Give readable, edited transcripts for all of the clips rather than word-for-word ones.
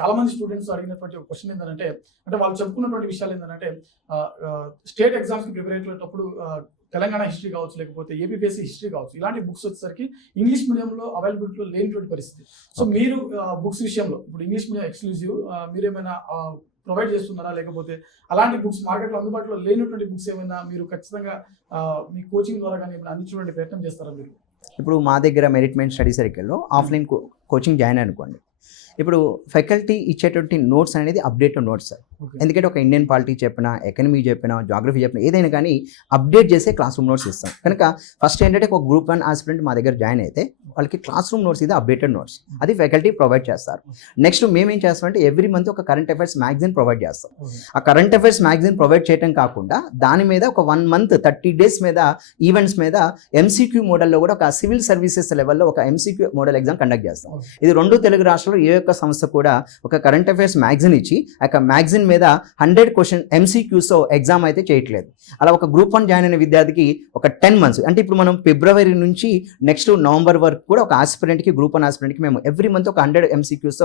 చాలా మంది స్టూడెంట్స్ అడిగినటువంటి ఒక క్వశ్చన్ ఏంటంటే, అంటే వాళ్ళు చెప్పుకున్నటువంటి విషయాలు ఏంటంటే స్టేట్ ఎగ్జామ్స్‌కి ప్రిపేర్ అయ్యేటప్పుడు తెలంగాణ హిస్టరీ కావచ్చు, లేకపోతే ఏపీపీఎస్సీ హిస్టరీ కావచ్చు, ఇలాంటి బుక్స్ వచ్చేసరికి ఇంగ్లీష్ మీడియంలో అవైలబిలిటీలో లేనటువంటి పరిస్థితి. సో మీరు బుక్స్ విషయంలో ఇప్పుడు ఇంగ్లీష్ మీడియం ఎక్స్‌క్లూజివ్ మీరేమైనా ప్రొవైడ్ చేస్తున్నారా? లేకపోతే అలాంటి బుక్స్ మార్కెట్‌లో అందుబాటులో లేనటువంటి బుక్స్ ఏమైనా మీరు ఖచ్చితంగా మీ కోచింగ్ ద్వారా గాని ఏమైనా అందించడానికి ప్రయత్నం చేస్తారా మీరు? ఇప్పుడు మా దగ్గర మెరిట్మెంట్ స్టడీ సర్కిల్లో ఆఫ్లైన్ కోచింగ్ జాయిన్ అనుకోండి. ఇప్పుడు ఫ్యాకల్టీ ఇచ్చేటువంటి నోట్స్ అనేది అప్డేటెడ్ నోట్స్ సార్. ఎందుకంటే ఒక ఇండియన్ పాలిటీ చెప్పినా, ఎకనమీ చెప్పినా, జాగ్రఫీ చెప్పినా ఏదైనా కానీ అప్డేట్ చేసే క్లాస్ రూమ్ నోట్స్ ఇస్తాం. కనుక ఫస్ట్ ఏంటంటే ఒక గ్రూప్ 1 ఆస్పిరెంట్ మా దగ్గర జాయిన్ అయితే వాళ్ళకి క్లాస్ రూమ్ నోట్స్ ఇది అప్డేటెడ్ నోట్స్ అది ఫ్యాకల్టీ ప్రొవైడ్ చేస్తారు. నెక్స్ట్ మేమేం చేస్తామంటే ఎవ్రీ మంత్ ఒక కరెంట్ అఫైర్స్ మ్యాగజైన్ ప్రొవైడ్ చేస్తాం. ఆ కరెంట్ అఫైర్స్ మ్యాగజైన్ ప్రొవైడ్ చేయడం కాకుండా దాని మీద ఒక 1 మంత్ 30 డేస్ మీద ఈవెంట్స్ మీద ఎంసీక్యూ మోడల్లో కూడా ఒక సివిల్ సర్వీసెస్ లెవెల్లో ఒక ఎంసీక్యూ మోడల్ ఎగ్జామ్ కండక్ట్ చేస్తాం. ఇది 2 తెలుగు రాష్ట్రాల్లో ఏ ఒక్క సంస్థ కూడా ఒక కరెంట్ అఫైర్స్ మ్యాగజైన్ ఇచ్చి ఆ మ్యాగజైన్ మీద 100 క్వశ్చన్ ఎంసీక్యూస్ ఎగ్జామ్ అయితే చేయట్లేదు. అలా ఒక గ్రూప్ 1 జాయిన్ అయిన విద్యార్థికి ఒక 10 మంత్స్ అంటే ఇప్పుడు మనం ఫిబ్రవరి నుంచి నెక్స్ట్ నవంబర్ వరకు కూడా ఒక ఆస్పిరెంట్కి గ్రూప్ 1 ఆస్పిరెంట్కి మేము ఎవ్రీ మంత్ ఒక 100 ఎంసీక్యూస్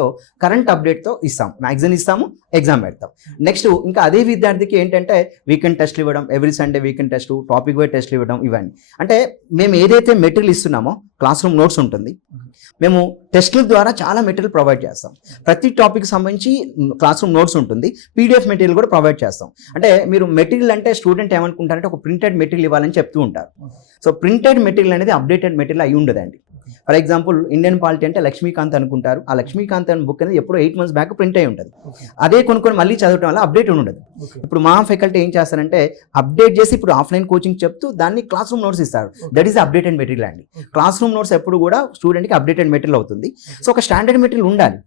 కరెంట్ అప్డేట్తో ఇస్తాం. మ్యాగజైన్ ఇస్తాము, ఎగ్జామ్ పెడతాం. నెక్స్ట్ ఇంకా అదే విద్యార్థికి ఏంటంటే వీకెండ్ టెస్ట్లు ఇవ్వడం, every Sunday weekend test, topic wise టెస్ట్లు ఇవ్వడం, ఇవన్నీ అంటే మేము ఏదైతే మెటీరియల్ ఇస్తున్నామో క్లాస్ రూమ్ నోట్స్ ఉంటుంది, మేము టెస్టుల ద్వారా చాలా మెటీరియల్ ప్రొవైడ్ చేస్తాం. ప్రతి టాపిక్ సంబంధించి క్లాస్ రూమ్ నోట్స్ ఉంటుంది, పీడిఎఫ్ మెటీరియల్ కూడా ప్రొవైడ్ చేస్తాం. అంటే మీరు మెటీరియల్ అంటే స్టూడెంట్ ఏమనుకుంటారంటే ఒక ప్రింటెడ్ మెటీరియల్ ఇవ్వాలని చెప్తూ ఉంటారు. సో ప్రింటెడ్ మెటీరియల్ అనేది అప్డేటెడ్ మెటీరియల్ అయి ఉండదండి. ఫర్ ఎగ్జాంపుల్ ఇండియన్ పాలిటీ అంటే లక్ష్మీకాంత్ అనుకుంటారు, ఆ లక్ష్మీకాంత్ అనే బుక్ అనేది ఎప్పుడో 8 months బ్యాక్ ప్రింట్ అయి ఉంటుంది. అదే కొనుక్కొని మళ్ళీ చదవడం వల్ల అప్డేట్ ఉండదు. ఇప్పుడు మా ఫ్యాకల్టీ ఏం చేస్తారంటే అప్డేట్ చేసి ఇప్పుడు ఆఫ్లైన్ కోచింగ్ చెప్తూ దాన్ని క్లాస్ రూమ్ నోట్స్ ఇస్తారు. దట్ ఈస్ అప్డేటెడ్ మెటీరియల్ అండి. క్లాస్ రూమ్ నోట్స్ ఎప్పుడు కూడా స్టూడెంట్కి అప్డేటెడ్ మెటీరియల్ అవుతుంది. సో ఒక స్టాండర్డ్ మెటీరియల్ ఉండాలి,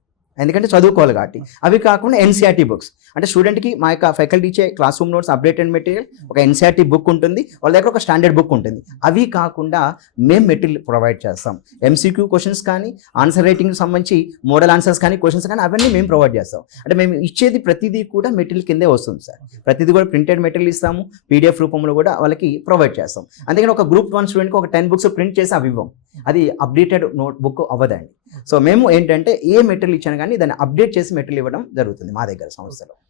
ఎందుకంటే చదువుకోవాలి కాబట్టి. అవి కాకుండా ఎన్సీఆర్టీ బుక్స్ అంటే స్టూడెంట్కి మా యొక్క ఫ్యాకల్టీ ఇచ్చే class room notes updated material, ఒక ఎన్సీఆర్టీ బుక్ ఉంటుంది, వాళ్ళ దగ్గర ఒక స్టాండర్డ్ బుక్ ఉంటుంది. అవి కాకుండా మేము మెటీరియల్ ప్రొవైడ్ చేస్తాం. ఎంసీక్యూ క్వశ్చన్స్ కానీ, ఆన్సర్ రైటింగ్కి సంబంధించి మోడల్ ఆన్సర్స్ కానీ, క్వశ్చన్స్ కానీ అవన్నీ మేము ప్రొవైడ్ చేస్తాం. అంటే మేము ఇచ్చేది ప్రతిదీ కూడా మెటీరియల్ కిందే వస్తుంది సార్. ప్రతిదీ కూడా ప్రింటెడ్ మెటీరియల్ ఇస్తాము, పీడిఎఫ్ రూపంలో కూడా వాళ్ళకి ప్రొవైడ్ చేస్తాం. అందుకని ఒక గ్రూప్ 1 స్టూడెంట్కి ఒక 10 books ప్రింట్ చేసి అవి ఇవ్వం, అది అప్డేటెడ్ నోట్ బుక్ అవ్వదండి. సో మేము ఏంటంటే ఏ మెటీరియల్ ఇచ్చినా కానీ దాన్ని అప్డేట్ చేసి మెటీరియల్ ఇవ్వడం జరుగుతుంది మా దగ్గర సంస్థలో.